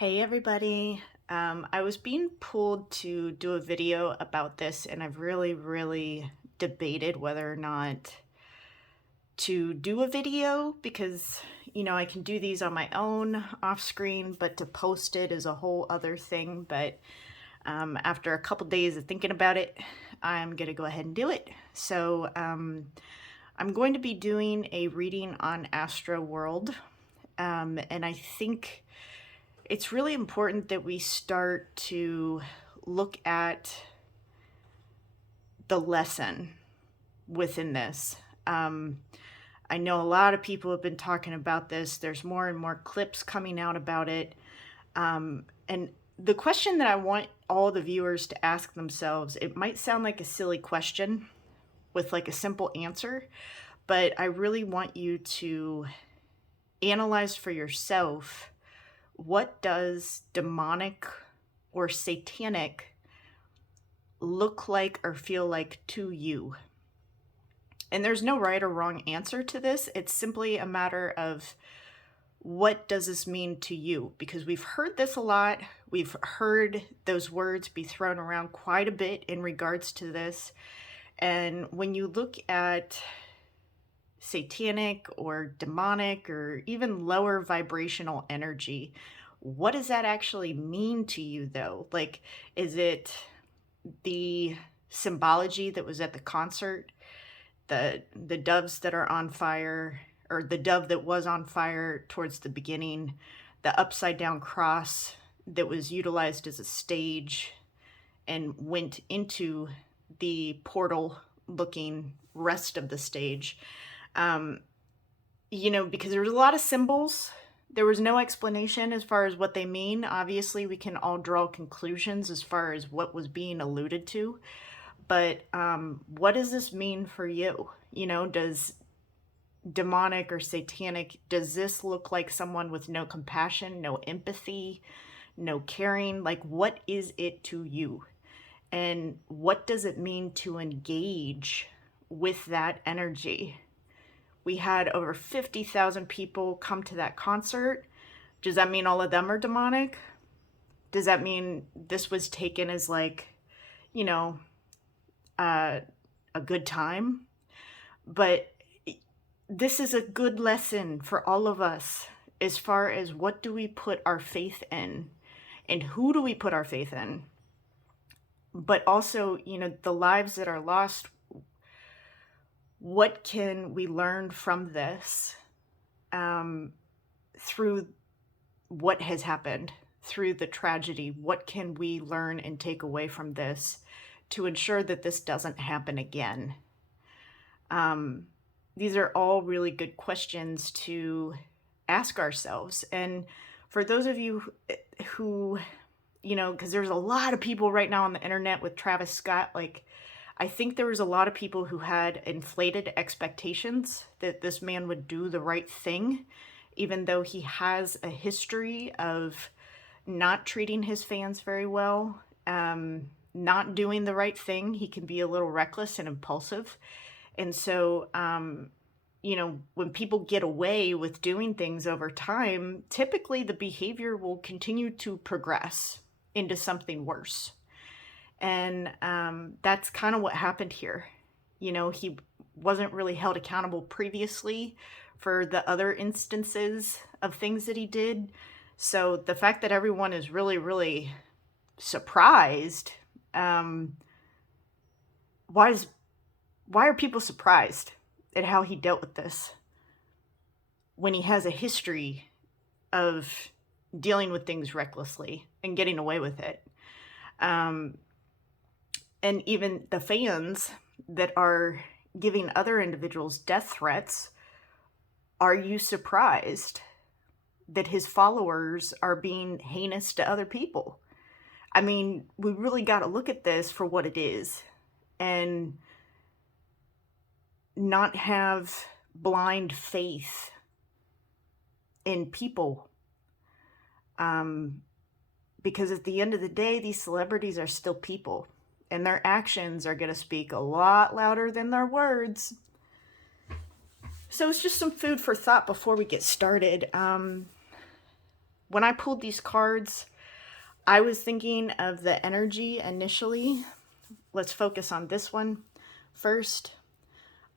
Hey everybody. I was being pulled to do a video about this, and I've really debated whether or not to do a video because, I can do these on my own off screen, but to post it is a whole other thing. But after a couple days of thinking about it, I'm going to go ahead and do it. So I'm going to be doing a reading on Astroworld, and I think it's really important that we start to look at the lesson within this. I know a lot of people have been talking about this. There's more and more clips coming out about it. And the question that I want all the viewers to ask themselves, it might sound like a silly question with like a simple answer, but I really want you to analyze for yourself, what does demonic or satanic look like or feel like to you? And there's no right or wrong answer to this. It's simply a matter of, what does this mean to you? Because we've heard this a lot. We've heard those words be thrown around quite a bit in regards to this. And when you look at satanic or demonic or even lower vibrational energy, what does that actually mean to you though? Like, is it the symbology that was at the concert, the doves that are on fire, or the dove that was on fire towards the beginning, the upside down cross that was utilized as a stage and went into the portal looking rest of the stage? Because there was a lot of symbols. There was no explanation as far as what they mean. Obviously, we can all draw conclusions as far as what was being alluded to. But what does this mean for you? Does demonic or satanic, does this look like someone with no compassion, no empathy, no caring? Like, what is it to you? And what does it mean to engage with that energy? We had over 50,000 people come to that concert. Does that mean all of them are demonic? Does that mean this was taken as like, a good time? But this is a good lesson for all of us as far as, what do we put our faith in and who do we put our faith in? But also, the lives that are lost, what can we learn from this, through what has happened, through the tragedy? What can we learn and take away from this to ensure that this doesn't happen again? These are all really good questions to ask ourselves. And for those of you who, because there's a lot of people right now on the internet with Travis Scott, like, I think there was a lot of people who had inflated expectations that this man would do the right thing, even though he has a history of not treating his fans very well, not doing the right thing. He can be a little reckless and impulsive. And so, when people get away with doing things over time, typically the behavior will continue to progress into something worse. And that's kind of what happened here. He wasn't really held accountable previously for the other instances of things that he did. So the fact that everyone is really surprised, why are people surprised at how he dealt with this when he has a history of dealing with things recklessly and getting away with it? And even the fans that are giving other individuals death threats, are you surprised that his followers are being heinous to other people? I mean, we really got to look at this for what it is and not have blind faith in people. Because at the end of the day, these celebrities are still people, and their actions are going to speak a lot louder than their words. So it's just some food for thought before we get started. when I pulled these cards, I was thinking of the energy initially. Let's focus on this one first.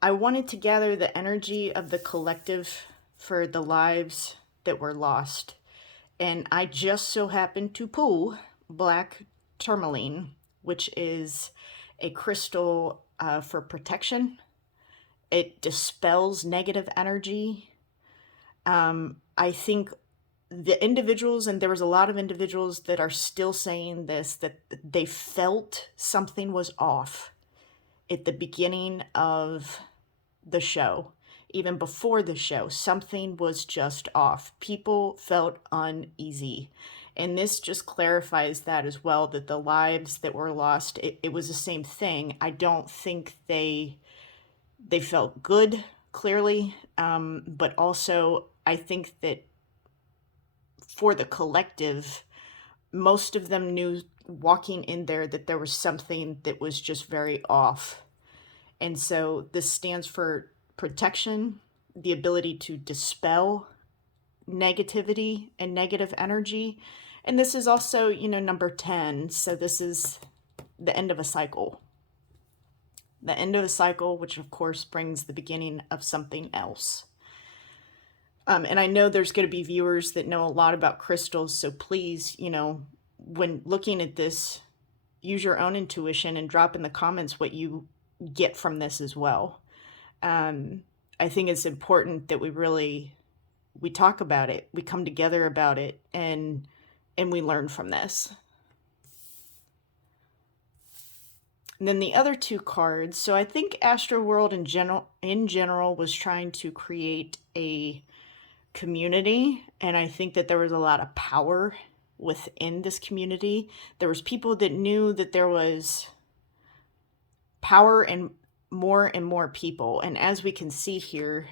I wanted to gather the energy of the collective for the lives that were lost. And I just so happened to pull black tourmaline, which is a crystal for protection. It dispels negative energy. I think the individuals, and there was a lot of individuals that are still saying this, that they felt something was off at the beginning of the show. Even before the show, something was just off. People felt uneasy. And this just clarifies that as well, that the lives that were lost, it was the same thing. I don't think they felt good, clearly, but also I think that for the collective, most of them knew walking in there that there was something that was just very off. And so this stands for protection, the ability to dispel negativity and negative energy. And this is also, number 10. So this is the end of a cycle. The end of a cycle, which of course brings the beginning of something else. And I know there's going to be viewers that know a lot about crystals. So please, when looking at this, use your own intuition and drop in the comments what you get from this as well. I think it's important that we talk about it, we come together about it, and we learn from this. And then the other two cards. So I think Astroworld in general was trying to create a community, and I think that there was a lot of power within this community. There was people that knew that there was power in more and more people. And as we can see here,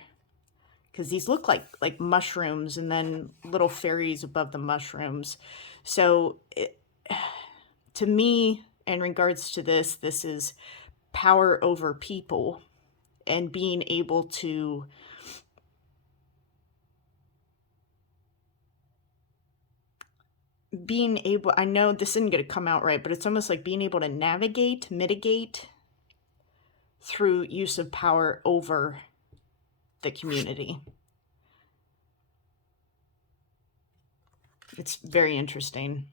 because these look like mushrooms and then little fairies above the mushrooms. So to me, in regards to this is power over people and being able to I know this isn't going to come out right, but it's almost like being able to mitigate through use of power over the community. It's very interesting.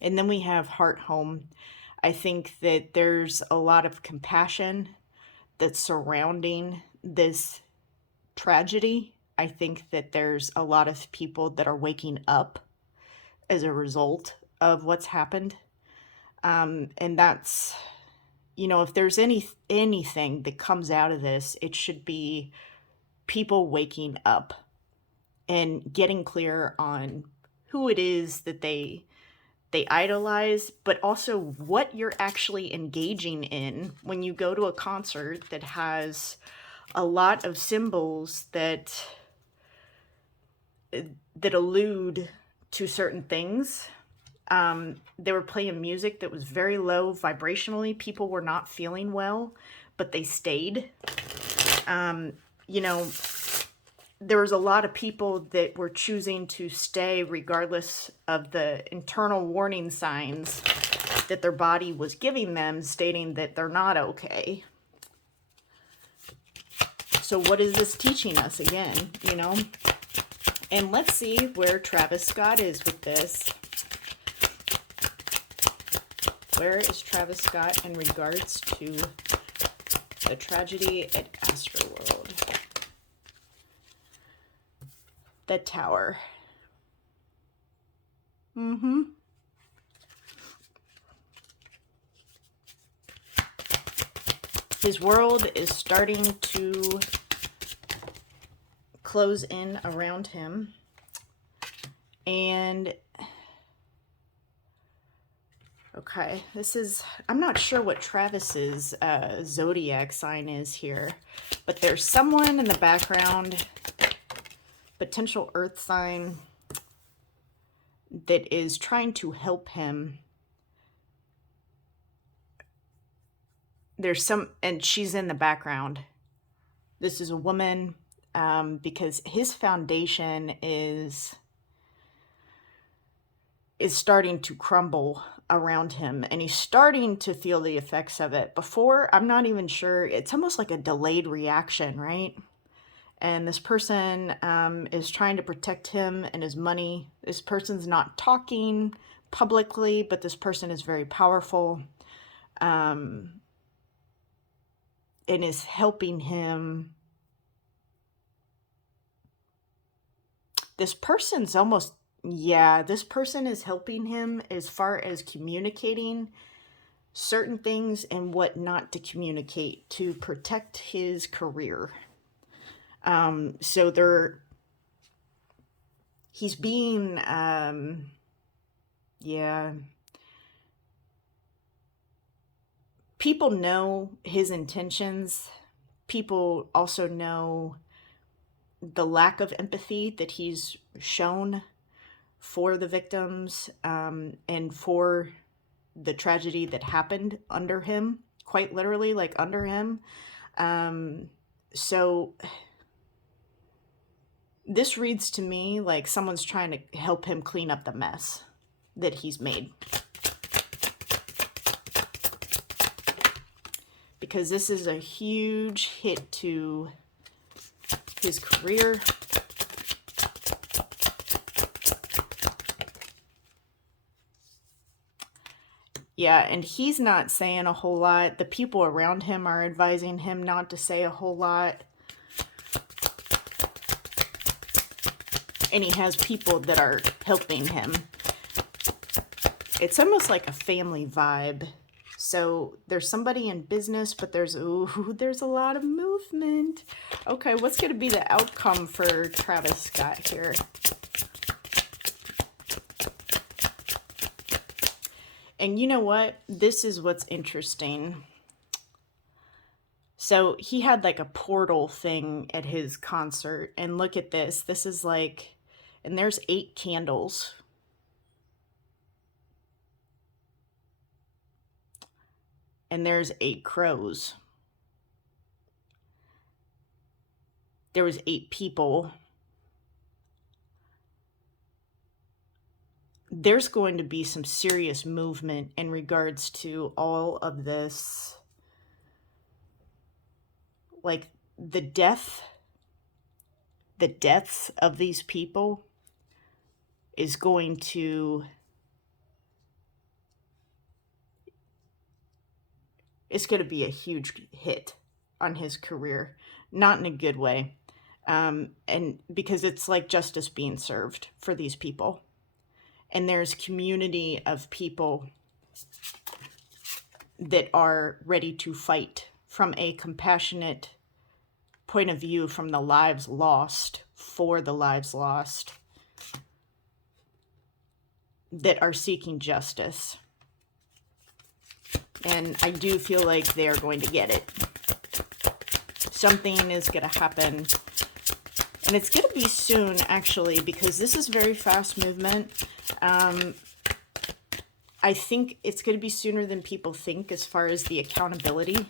And then we have Heart Home. I think that there's a lot of compassion that's surrounding this tragedy. I think that there's a lot of people that are waking up as a result of what's happened. And that's, if there's anything that comes out of this, it should be people waking up and getting clear on who it is that they idolize, but also what you're actually engaging in when you go to a concert that has a lot of symbols that allude to certain things. They were playing music that was very low vibrationally. People were not feeling well, but they stayed. There was a lot of people that were choosing to stay regardless of the internal warning signs that their body was giving them, stating that they're not okay. So what is this teaching us again, And let's see where Travis Scott is with this. Where is Travis Scott in regards to the tragedy at Astroworld? The Tower. His world is starting to close in around him. And okay, I'm not sure what Travis's zodiac sign is here, but there's someone in the background, potential earth sign, that is trying to help him. And she's in the background. This is a woman, because his foundation is is starting to crumble around him, and he's starting to feel the effects of it. Before, I'm not even sure. It's almost like a delayed reaction, right? And this person is trying to protect him and his money. This person's not talking publicly, but this person is very powerful, and is helping him. This person's almost, yeah, this person is helping him as far as communicating certain things and what not to communicate to protect his career. So he's being, yeah, people know his intentions. People also know the lack of empathy that he's shown for the victims, and for the tragedy that happened under him, quite literally, like under him. So this reads to me like someone's trying to help him clean up the mess that he's made. Because this is a huge hit to his career. Yeah, and he's not saying a whole lot. The people around him are advising him not to say a whole lot. And he has people that are helping him. It's almost like a family vibe. So there's somebody in business, but there's a lot of movement. Okay, what's going to be the outcome for Travis Scott here? And you know what? This is what's interesting. So he had like a portal thing at his concert. And look at this. This is like, and there's 8 candles. And there's 8 crows. There was 8 people. There's going to be some serious movement in regards to all of this. Like the deaths of these people is going to, it's going to be a huge hit on his career. Not in a good way. And because it's like justice being served for these people. And there's community of people that are ready to fight from a compassionate point of view, from the lives lost, for the lives lost, that are seeking justice. And I do feel like they're going to get it. Something is going to happen. And it's going to be soon, actually, because this is very fast movement. I think it's going to be sooner than people think as far as the accountability.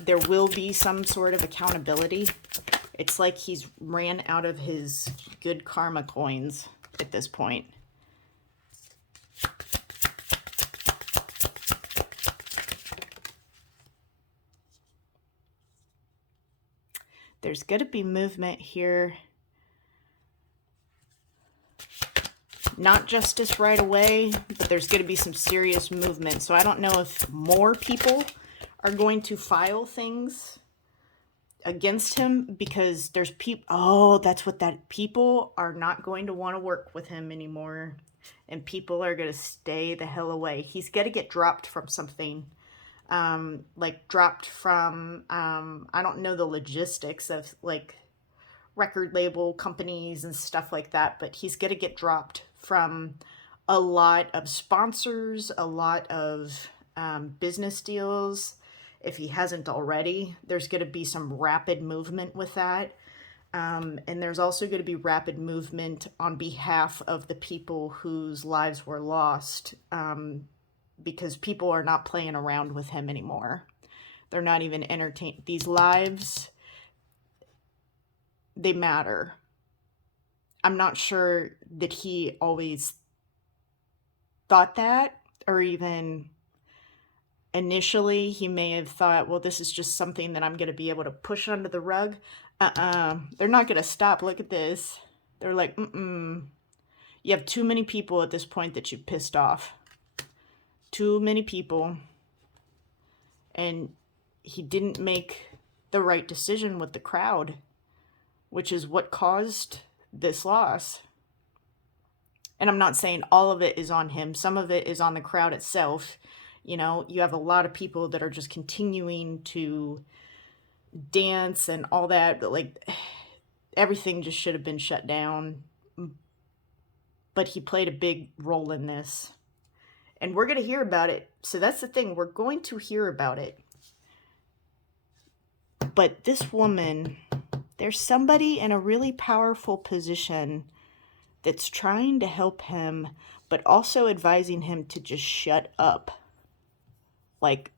There will be some sort of accountability. It's like he's ran out of his good karma coins at this point. There's going to be movement here. Not justice right away, but there's going to be some serious movement. So I don't know if more people are going to file things against him, because there's people, oh, that's what that, people are not going to want to work with him anymore. And people are going to stay the hell away. He's got to get dropped from something. Like dropped from, I don't know the logistics of like record label companies and stuff like that, but he's going to get dropped from a lot of sponsors, a lot of business deals. If he hasn't already, there's going to be some rapid movement with that. And there's also going to be rapid movement on behalf of the people whose lives were lost, because people are not playing around with him anymore. They're not even entertained. These lives, they matter. I'm not sure that he always thought that, or even initially he may have thought, well, this is just something that I'm going to be able to push under the rug. They're not going to stop. Look at this. They're like, mm-mm. You have too many people at this point that you pissed off. Too many people. And he didn't make the right decision with the crowd, which is what caused this loss. And I'm not saying all of it is on him. Some of it is on the crowd itself. You know, you have a lot of people that are just continuing to dance and all that, but like everything just should have been shut down. But he played a big role in this. And we're going to hear about it. So that's the thing. We're going to hear about it. But this woman, there's somebody in a really powerful position that's trying to help him, but also advising him to just shut up. Like,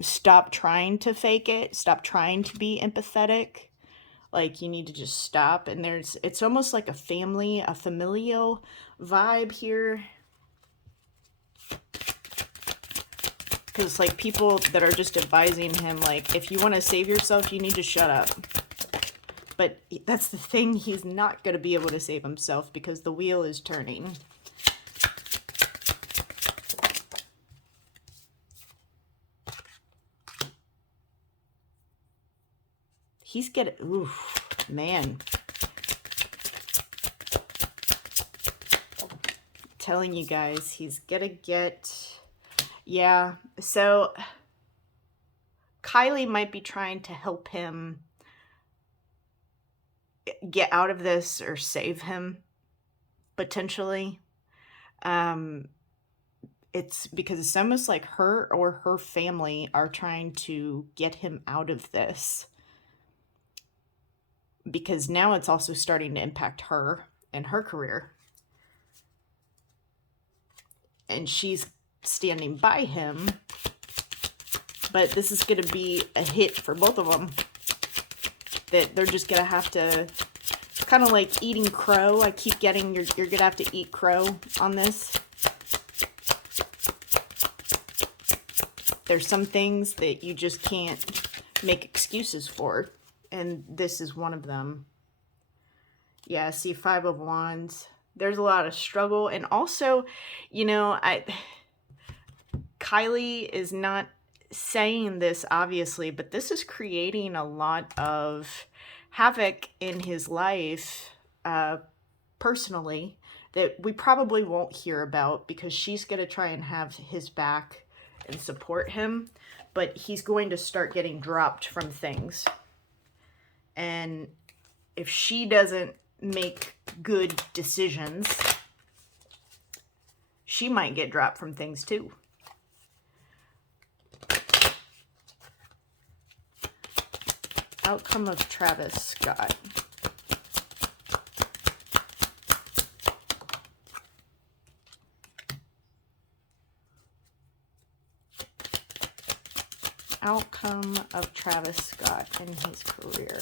stop trying to fake it. Stop trying to be empathetic. Like, you need to just stop. And it's almost like a familial vibe here. Because it's like people that are just advising him, like, if you want to save yourself, you need to shut up. But that's the thing, he's not going to be able to save himself because the wheel is turning. He's getting, oof, man. I'm telling you guys, he's gonna get, yeah. So Kylie might be trying to help him get out of this or save him, potentially. It's because it's almost like her or her family are trying to get him out of this. Because now it's also starting to impact her and her career. And she's standing by him. But this is going to be a hit for both of them. That they're just going to have to... It's kind of like eating crow. I keep getting you're going to have to eat crow on this. There's some things that you just can't make excuses for. And this is one of them. Yeah, see, 5 of Wands. There's a lot of struggle. And also, you know, Kylie is not saying this, obviously, but this is creating a lot of havoc in his life, personally, that we probably won't hear about because she's going to try and have his back and support him. But he's going to start getting dropped from things. And if she doesn't make good decisions, she might get dropped from things too. Outcome of Travis Scott. Outcome of Travis Scott in his career.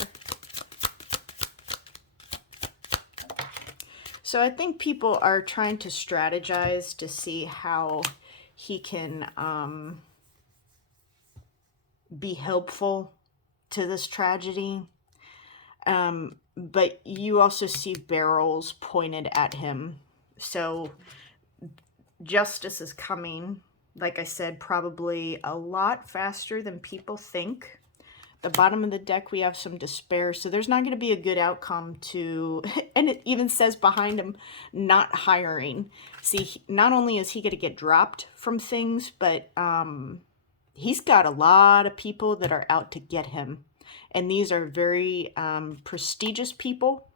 So I think people are trying to strategize to see how he can be helpful to this tragedy. But you also see barrels pointed at him. So justice is coming. Like I said, probably a lot faster than people think. The bottom of the deck, we have some despair. So there's not going to be a good outcome to, and it even says behind him, not hiring. See, not only is he going to get dropped from things, but he's got a lot of people that are out to get him. And these are very prestigious people.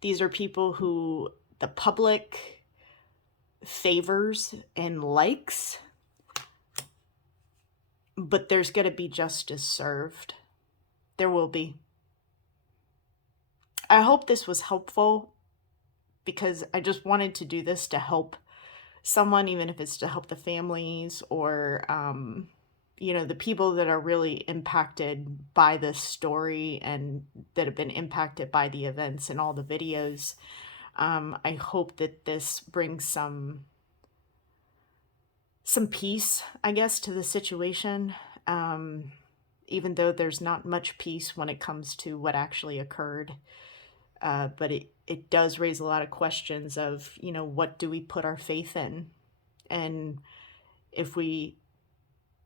These are people who the public favors and likes. But there's going to be justice served. There will be. I hope this was helpful because I just wanted to do this to help someone, even if it's to help the families or, you know, the people that are really impacted by this story and that have been impacted by the events and all the videos. I hope that this brings some peace, I guess, to the situation. Um, Even though there's not much peace when it comes to what actually occurred. But it does raise a lot of questions of, what do we put our faith in? And if we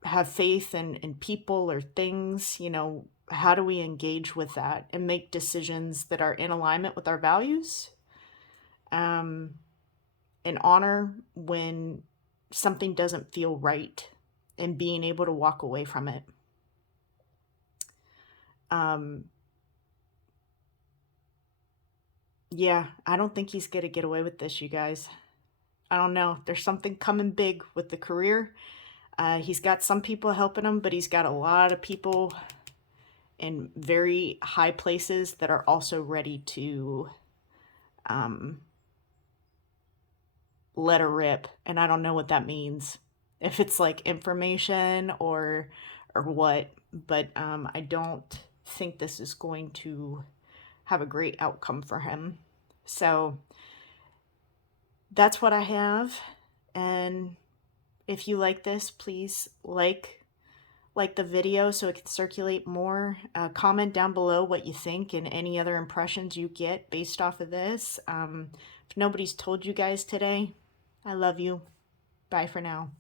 have faith in people or things, how do we engage with that and make decisions that are in alignment with our values? Um, and honor when something doesn't feel right and being able to walk away from it. Um, yeah, I don't think he's going to get away with this, you guys. I don't know. There's something coming big with the career. He's got some people helping him, but he's got a lot of people in very high places that are also ready to um, let her rip. And I don't know what that means. If it's like information or what, but I don't think this is going to have a great outcome for him. So that's what I have. And if you like this, please like the video so it can circulate more. Comment down below what you think and any other impressions you get based off of this. If nobody's told you guys today, I love you. Bye for now.